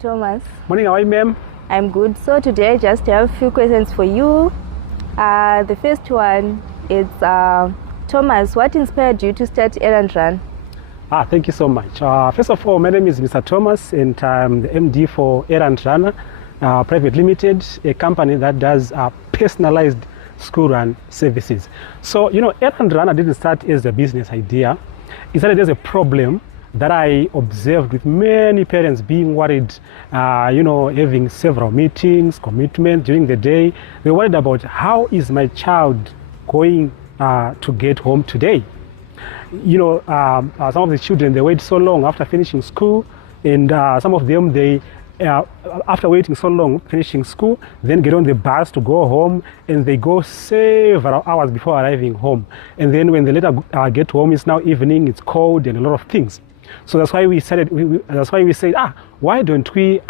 Thomas. Morning, how are you, ma'am? I'm good. So today I just have a few questions for you. The first one is, Thomas, what inspired you to start Errand Runner? Thank you so much. First of all, my name is Mr. Thomas, and I'm the MD for Errand Runner Private Limited, a company that does personalized school run services. So, Errand Runner didn't start as a business idea. It started as a problem that I observed with many parents being worried, having several meetings, commitments during the day. They're worried about how is my child going to get home today. Some of the children, they wait so long after finishing school, and some of them, they after waiting so long finishing school, then get on the bus to go home, and they go several hours before arriving home. And then when they later get home, it's now evening, it's cold, and a lot of things. So that's why we said, why don't we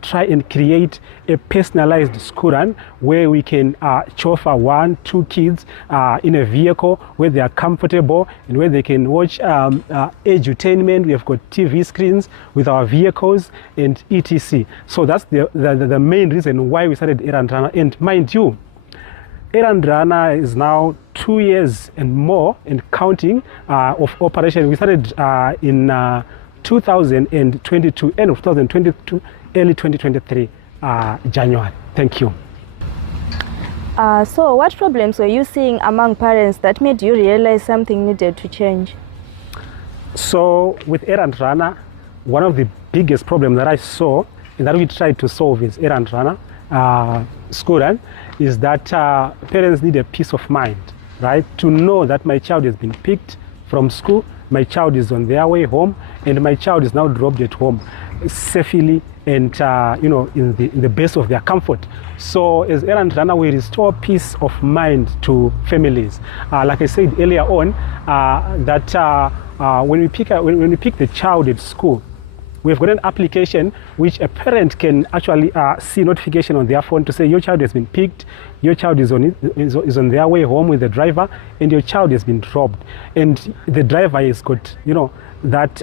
try and create a personalized school run where we can chauffeur 1-2 kids in a vehicle where they are comfortable and where they can watch edutainment. We have got TV screens with our vehicles and etc. So that's the main reason why we started Errand Runner. And mind you, Errand Runner is now 2 years and more and counting of operation. We started in 2022, end of 2022, early 2023, January. Thank you. So what problems were you seeing among parents that made you realize something needed to change? So with Errand Runner, one of the biggest problems that I saw and that we tried to solve is Errand Runner school run is that parents need a peace of mind, right? To know that my child has been picked from school, my child is on their way home, and my child is now dropped at home safely and in the best of their comfort. So as Errand Runner, we restore peace of mind to families. Like I said earlier on, when we pick the child at school, we've got an application which a parent can actually see notification on their phone to say your child has been picked, your child is on their way home with the driver, and your child has been dropped. And the driver has got that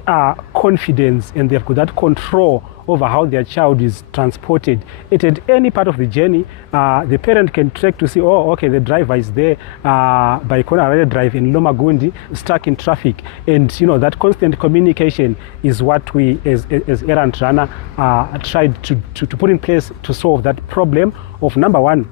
confidence, and they've got that control over how their child is transported. At any part of the journey, the parent can track to see, oh, okay, the driver is there by Konarare Drive in Lomagundi, stuck in traffic. And that constant communication is what we, as Errand Runner, tried to put in place to solve that problem of, number one,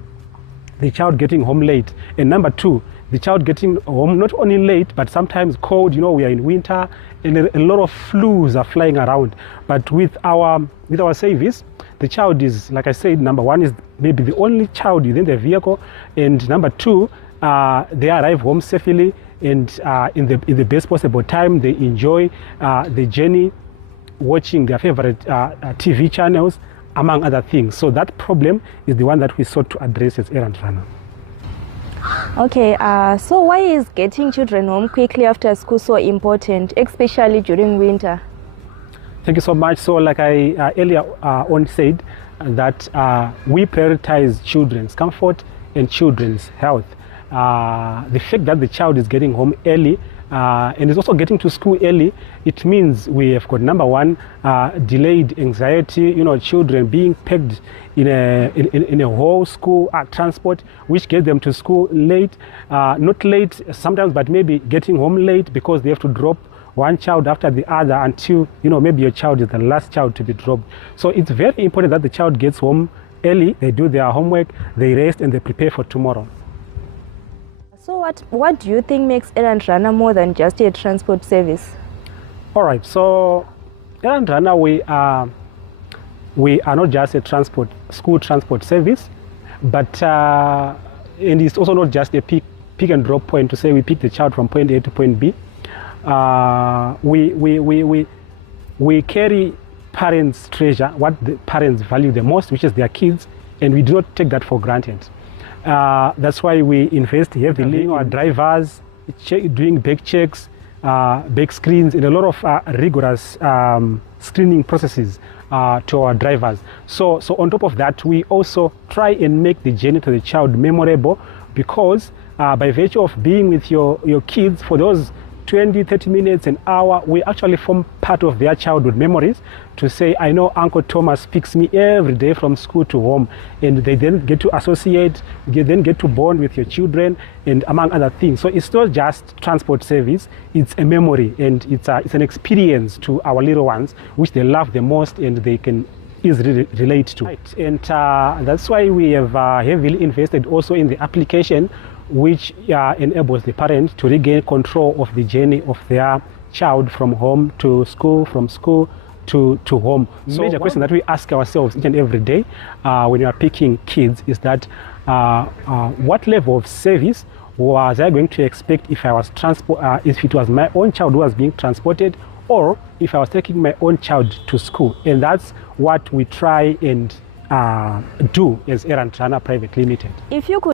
the child getting home late, and number two, the child getting home not only late, but sometimes cold. We are in winter, and a lot of flus are flying around. But with our service, the child is, like I said, number one is maybe the only child within the vehicle, and number two, they arrive home safely and in the best possible time. They enjoy the journey, watching their favorite TV channels, among other things. So that problem is the one that we sought to address as Errand Runner. Okay, so why is getting children home quickly after school so important, especially during winter? Thank you so much. So like I earlier on said, that we prioritize children's comfort and children's health. The fact that the child is getting home early and is also getting to school early, it means we have got, number one, delayed anxiety, children being pegged in a whole school transport, which gets them to school late, not late sometimes, but maybe getting home late because they have to drop one child after the other until, maybe your child is the last child to be dropped. So it's very important that the child gets home early, they do their homework, they rest, and they prepare for tomorrow. So what do you think makes Errand Runner more than just a transport service? All right, so Errand Runner, we are not just a school transport service, but and it's also not just a pick and drop point to say we pick the child from point A to point B. We carry parents' treasure, what the parents value the most, which is their kids, and we do not take that for granted. That's why we invest heavily in our drivers, doing back checks, back screens, and a lot of rigorous screening processes to our drivers. So on top of that, we also try and make the journey to the child memorable, because by virtue of being with your kids for those 20, 30 minutes, an hour, we actually form part of their childhood memories to say, I know Uncle Thomas picks me every day from school to home. And they then get to associate, then get to bond with your children, and among other things. So it's not just transport service, it's a memory, and it's an experience to our little ones, which they love the most and they can easily relate to. Right. And that's why we have heavily invested also in the application, which enables the parent to regain control of the journey of their child from home to school, from school to home. So major question that we ask ourselves each and every day when we are picking kids is that what level of service was I going to expect if I was if it was my own child who was being transported, or if I was taking my own child to school. And that's what we try and do as Errand Runner Private Limited. If you could